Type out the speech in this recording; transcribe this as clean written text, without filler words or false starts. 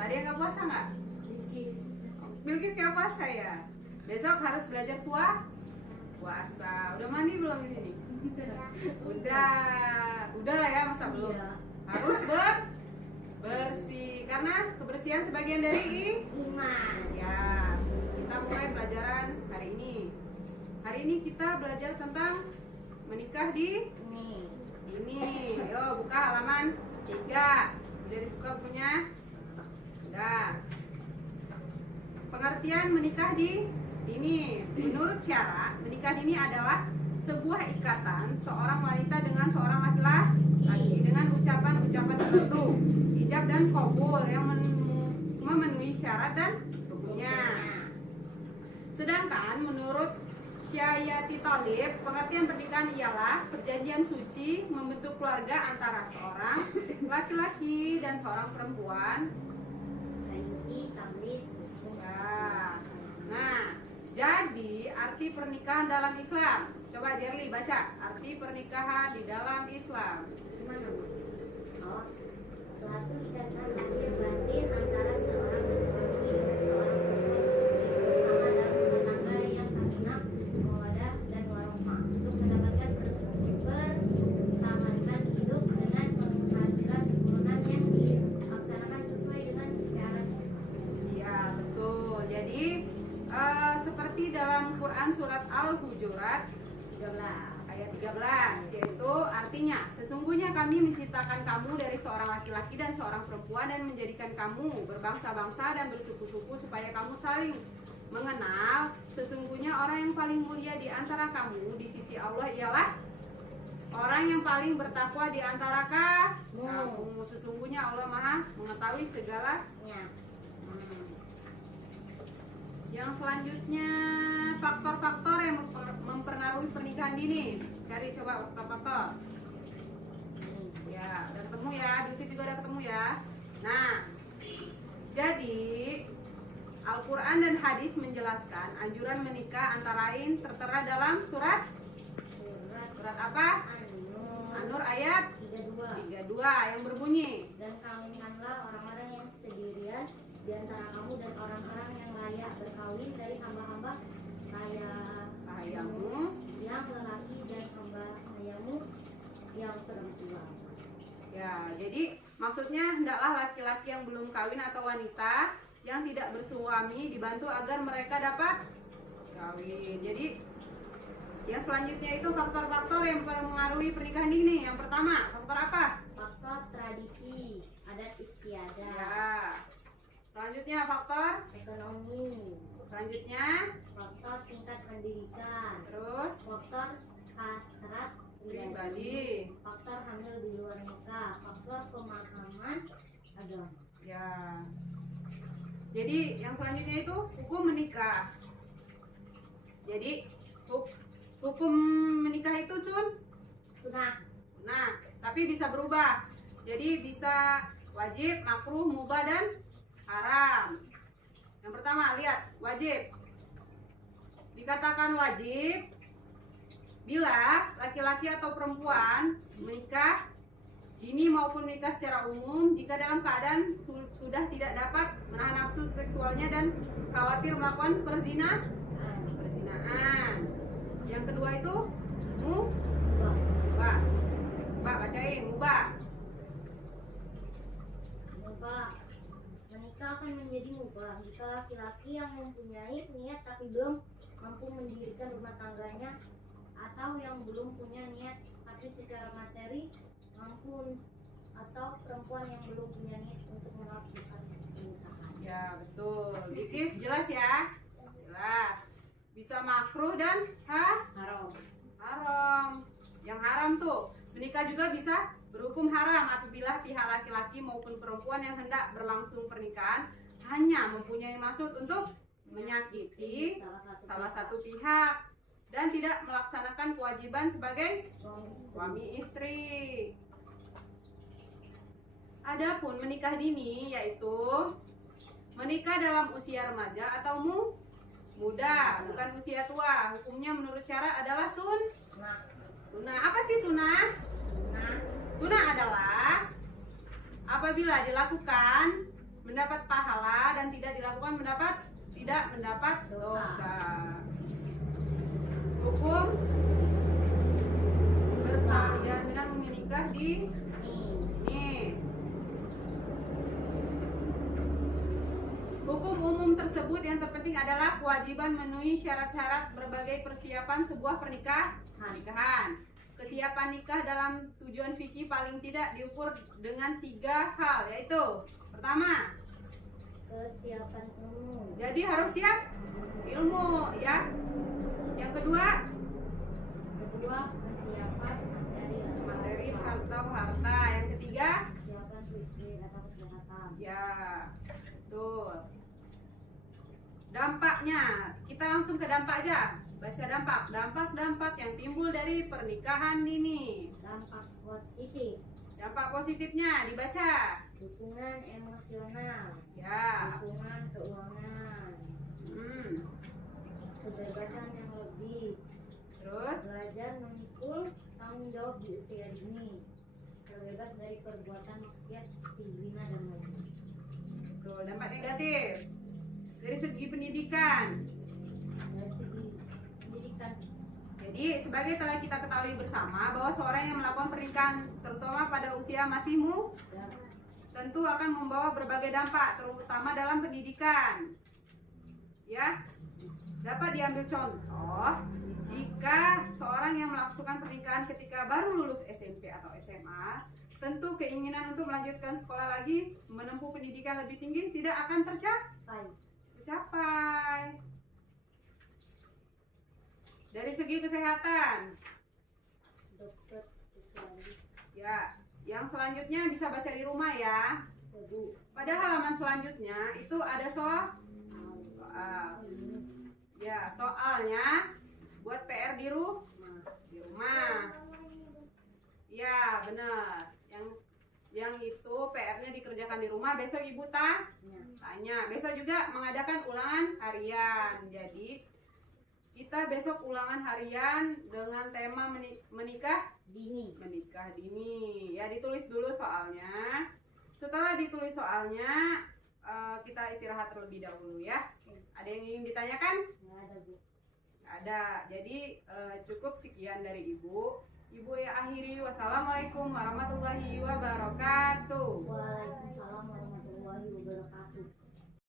puasa. Ada yang nggak puasa nggak? Bilkis nggak puasa ya. Besok harus belajar puasa. Udah mandi belum ini? Udah lah ya, masa belum? Harus bersih karena kebersihan sebagian dari iman. Ya, kita mulai pelajaran hari ini. Hari ini kita belajar tentang menikah di ini. Yo, buka halaman 3. Udah dibuka punya? Udah. Pengertian menikah di ini. Menurut syara, menikah ini adalah sebuah ikatan seorang wanita dengan seorang laki-laki dengan ucapan-ucapan tertentu, ijab dan qabul yang memenuhi syarat dan rukunnya. Sedangkan menurut Syayati Thalib, pengertian pernikahan ialah perjanjian suci membentuk keluarga antara seorang laki-laki dan seorang perempuan. Nah, jadi arti pernikahan dalam Islam. Coba Jerli baca arti pernikahan di dalam Islam. Gimana? Oh, suatu ikatan lahir batin antara seorang laki-laki dan seorang perempuan bersama dalam rumah tangga yang sakinah, mawaddah dan warahmah untuk mendapatkan persahabatan hidup dengan penghasilan keturunan yang dilaksanakan sesuai dengan syarat. Iya, betul. Jadi seperti dalam Quran surat Al-Hujurat 13 ayat 13, yaitu artinya sesungguhnya kami menciptakan kamu dari seorang laki-laki dan seorang perempuan dan menjadikan kamu berbangsa-bangsa dan bersuku-suku supaya kamu saling mengenal. Sesungguhnya orang yang paling mulia di antara kamu di sisi Allah ialah orang yang paling bertakwa di antara kamu. Sesungguhnya Allah Maha mengetahui segalanya. Yang selanjutnya, faktor-faktor yang mempengaruhi pernikahan dini. Cari coba faktor-faktor. Ya, udah ketemu ya, Bilkis juga udah ketemu ya. Nah, jadi Al-Quran dan hadis menjelaskan anjuran menikah antara lain tertera dalam surat apa? An-Nur ayat 32 yang berbunyi, dan kawinkanlah orang-orang yang sendirian di antara kamu dan orang-orang yang layak berkawin dari hamba-hamba sahayamu yang lelaki dan hamba sahayamu yang perempuan. ya. Jadi maksudnya hendaklah laki-laki yang belum kawin atau wanita yang tidak bersuami dibantu agar mereka dapat kawin. Jadi yang selanjutnya itu faktor-faktor yang mempengaruhi pernikahan ini. Yang pertama, faktor apa? Faktor tradisi, adat istiadat. Ya. Selanjutnya faktor Ekonomi. selanjutnya Faktor tingkat pendidikan. terus Faktor hasrat pribadi. Faktor hamil di luar nikah. Faktor pemahaman agama. Ya. Jadi yang selanjutnya itu hukum menikah. Jadi hukum menikah itu Sunnah. nah, tapi bisa berubah. Jadi bisa wajib, makruh, mubah dan haram. Yang pertama, lihat wajib. Dikatakan wajib bila laki-laki atau perempuan menikah dini maupun menikah secara umum jika dalam keadaan sudah tidak dapat menahan nafsu seksualnya dan khawatir melakukan perzinaan. Yang kedua itu mubah. Bacain mubah. Menikah akan menjadi mubah jika laki-laki yang mempunyai niat tapi belum mampu mendirikan rumah tangganya, atau yang belum punya niat tapi secara materi mampu, atau perempuan yang belum punya niat untuk melakukan pernikahan. Ya betul. Bilkis jelas ya? Jelas. Bisa makruh dan haram. Yang haram tuh menikah juga bisa berhukum haram apabila pihak laki-laki maupun perempuan yang hendak berlangsung pernikahan hanya mempunyai maksud untuk menyakiti salah satu pihak dan tidak melaksanakan kewajiban sebagai suami istri. Adapun menikah dini yaitu menikah dalam usia remaja atau muda, bukan usia tua. Hukumnya menurut syara adalah sunnah. Apa sih sunnah? Sunnah adalah apabila dilakukan mendapat pahala dan tidak dilakukan tidak mendapat dosa. Hukum berkalian dengan menikah di ini. Hukum umum tersebut yang terpenting adalah kewajiban memenuhi syarat-syarat berbagai persiapan sebuah pernikahan. Kesiapan nikah dalam tujuan fikih paling tidak diukur dengan 3 hal, yaitu pertama, Kesiapan umum. jadi harus siap ilmu ya. Yang kedua, Kesiapan dari materi atau harta. Yang ketiga, kesiapan fisik atau kesehatan. ya betul. Dampaknya, kita langsung ke dampak aja. Baca dampak yang timbul dari pernikahan dini. Dampak positif, Dampak positifnya dibaca. dukungan emosional, Ya. dukungan keuangan, kebebasan yang lebih, Terus, belajar memikul tanggung jawab di usia dini, terbebas dari perbuatan maksiat seperti zina dan lainnya. tuh dampak negatif dari segi pendidikan. Dari segi pendidikan, Jadi, sebagai telah kita ketahui bersama bahwa seorang yang melakukan pernikahan terutama pada usia masih muda tentu akan membawa berbagai dampak, terutama dalam pendidikan. Ya, dapat diambil contoh jika seorang yang melakukan pernikahan ketika baru lulus SMP atau SMA, tentu keinginan untuk melanjutkan sekolah lagi, menempuh pendidikan lebih tinggi tidak akan tercapai. Dari segi kesehatan, dokter spesialis, ya, yang selanjutnya bisa baca di rumah ya. tebu, Pada halaman selanjutnya itu ada soal. Ya, soalnya buat PR di rumah. Ya, benar. Yang itu PR-nya dikerjakan di rumah, besok Ibu tanya. Besok juga mengadakan ulangan harian. Jadi kita besok ulangan harian dengan tema menikah dini. Ya, ditulis dulu soalnya. Setelah ditulis soalnya, kita istirahat terlebih dahulu ya. Ada yang ingin ditanyakan? Nggak ada, Bu. Ada. Jadi cukup sekian dari Ibu. Ibu ya akhiri. Wassalamualaikum warahmatullahi wabarakatuh. Waalaikumsalam warahmatullahi wabarakatuh.